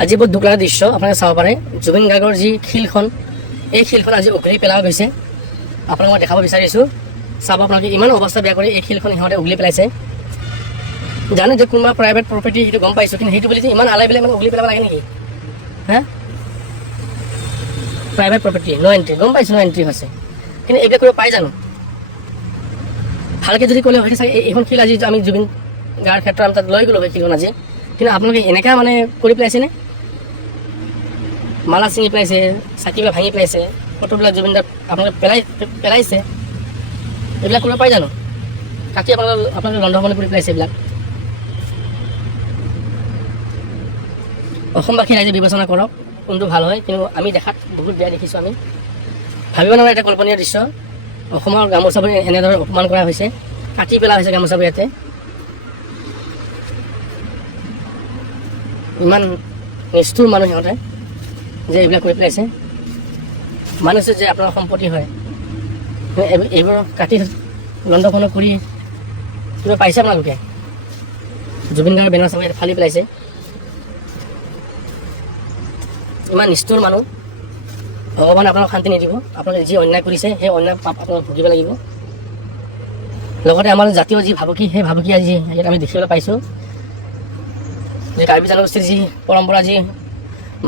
আজি বহুত দুখ লগা দৃশ্য আপোনালোকে চাব পাৰে। জুবিন গাৰ্গৰ যি শিলখন, এই শিলখন আজি উঘলি পেলোৱা গৈছে। আপোনালোকক মই দেখাব বিচাৰিছোঁ, চাব আপোনালোকে ইমান অৱস্থা বেয়া কৰি এই শিলখন সিহঁতে উঘলি পেলাইছে। জানে যে কোনোবা প্ৰাইভেট প্ৰপাৰ্টি, সেইটো গম পাইছোঁ, কিন্তু সেইটো বুলি যে ইমান আলাই পেলাই ইমান উঘলি পেলাব লাগে নেকি? হা, প্ৰাইভেট প্ৰপাৰ্টি ন' এণ্ট্ৰি, গম পাইছোঁ ন' এণ্ট্ৰি হৈছে, কিন্তু এইবিলাক কৰিব পাই জানো? ভালকৈ যদি ক'লে হয় চাগে এইখন শিল আজি আমি জুবিন গাৰ্গৰ ক্ষেত্ৰত আমি তাত লৈ গ'লোঁ হয় শিলখন আজি, কিন্তু আপোনালোকে এনেকৈ মানে কৰি পেলাইছেনে? মালা ছিঙি পেলাইছে, চাকিবিলাক ভাঙি পেলাইছে, ফটোবিলাক জুবিন দাক আপোনালোকে পেলাইছে। এইবিলাক কৰিব পাই জানো? কাটি আপোনালোকে ৰন্ধা বন্ধ কৰি পেলাইছে এইবিলাক। অসমবাসী ৰাইজে বিবেচনা কৰক কোনটো ভাল হয়, কিন্তু আমি দেখাত বহুত বেয়া দেখিছোঁ। আমি ভাবিব নোৱাৰা এটা কল্পনীয় দৃশ্য। অসমৰ গামোচাবোৰ এনেদৰে অপমান কৰা হৈছে, কাটি পেলোৱা হৈছে গামোচাবোৰ। ইয়াতে ইমান নিষ্ঠুৰ মানুহ সিহঁতে যে এইবিলাক কৰি পেলাইছে। মানিছোঁ যে আপোনাৰ সম্পত্তি হয়, এইবোৰ কাটি লণ্ডভণ্ড কৰি কিবা পাইছে আপোনালোকে? জুবিন গাৰ্গৰ বেনাৰ চাব ইয়াত ফালি পেলাইছে। ইমান নিষ্ঠুৰ মানুহ। ভগৱানে আপোনাক শান্তি নিদিব। আপোনালোকে যি অন্যায় কৰিছে সেই অন্যায় পাপ আপোনালোক ভুগিব লাগিব। লগতে আমাৰ জাতীয় যি ভাবুকি, সেই ভাবুকি আজি ইয়াত আমি দেখিবলৈ পাইছোঁ যে কাৰ্বি জনগোষ্ঠীৰ যি পৰম্পৰা, যি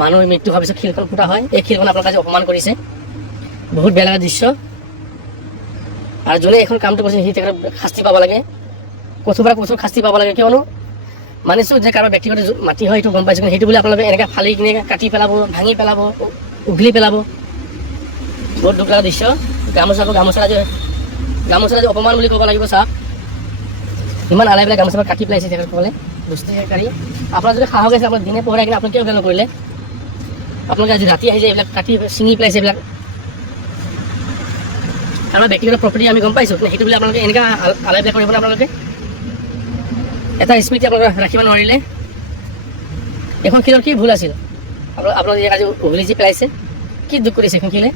মানুহৰ মৃত্যু হোৱাৰ পিছত শিলখন ফুটা হয়, এই শিলখন আপোনালোকে আজি অপমান কৰিছে। বহুত বেয়া লগা দৃশ্য। আৰু যোনে এখন কামটো কৰিছে সি তেখেতক শাস্তি পাব লাগে, কঠোৰ পৰা কঠোৰ শাস্তি পাব লাগে। কিয়নো মানিছোঁ যে কাৰোবাৰ ব্যক্তিগত মাটি হয়, সেইটো গম পাইছোঁ, কিন্তু সেইটো বুলি আপোনালোকে এনেকৈ ফালি কিনে কাটি পেলাব, ভাঙি পেলাব, উঘলি পেলাব। বহুত দুখ লগা দৃশ্য। গামোচা আজি অপমান বুলি ক'ব লাগিব। চাওক ইমান আলাই পেলাই গামোচাবোৰ কাটি পেলাইছে তেখেতসকলে, দুষ্টিকাৰী। আপোনাৰ যদি সাহস আছে, আপোনাৰ দিনে পোহৰাই কিনে আপুনি কিয় বেয়া নকৰিলে? আপোনালোকে আজি ৰাতি আহি যে এইবিলাক কাটি ছিঙি পেলাইছে এইবিলাক। কাৰোবাৰ ব্যক্তিগত প্ৰপাৰ্টি আমি গম পাইছোঁ, কিন্তু সেইটো বুলি আপোনালোকে এনেকৈ আলাই পেলাই কৰিব। আপোনালোকে এটা স্মৃতি আপোনালোকে ৰাখিব নোৱাৰিলে। এখন শিলৰ কি ভুল আছিল? আপোনালোকে ইয়াক আজি উঘলি যি পেলাইছে, কি দুখ কৰিছে এখন শিলে?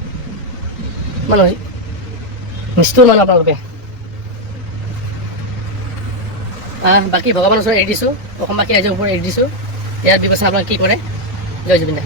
মানুহ নিষ্ঠুৰ মানুহ আপোনালোকে। বাকী ভগৱানৰ ওচৰত এৰি দিছোঁ, অসমবাসী ৰাইজৰ ওপৰত এৰি দিছোঁ। ইয়াৰ বিবেচনা আপোনালোকে কি কৰে? জয় জুবিন দা।